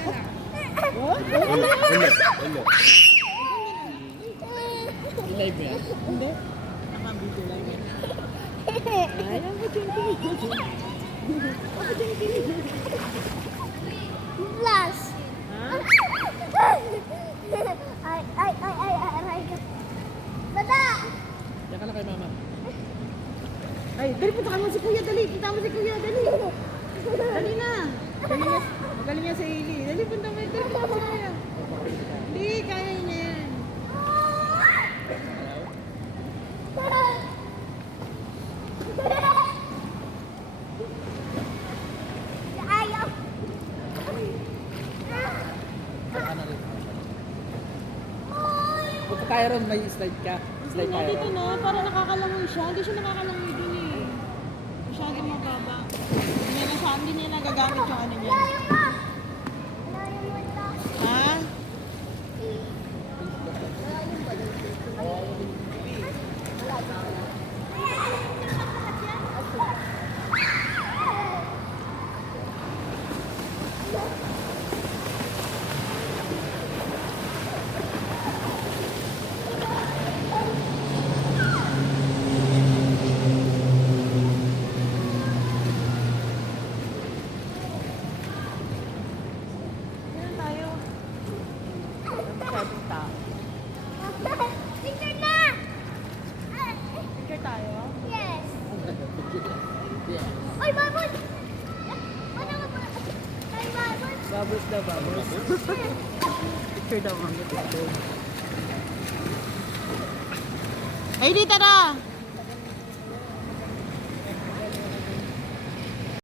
Hello. I-live mo yan? Hindi. Nakabito lang yan. Ay, ang kuching-king. Last. Ha? Ay. Bata! Yan ka lang kay mama. Ay, dali punta ka mo si Kuya, dali. Punta mo si Kuya, dali. Dali na. Magaling niya sa Ili. Dali, punta mo si Kuya. Hindi, kaya niya yan. Ayaw. Saka na rin. Punta tayo ron, may slide ka. Slide tayo Dito ron. na, para nakakalangoy siya. Hindi siya nakakalangoy din eh. Masyadong mababa. Hindi niya nagagamit yung ano niya. Ayaw ka. Ayaw mo ito. Ha? Meron tayo. Masyadong tao. Picture na! Picture tayo? Yes. Yeah. Ay, babon! Ano ba? Ay, babon! Bubbles daw, bubbles. Picture daw kami. Ay, dito na!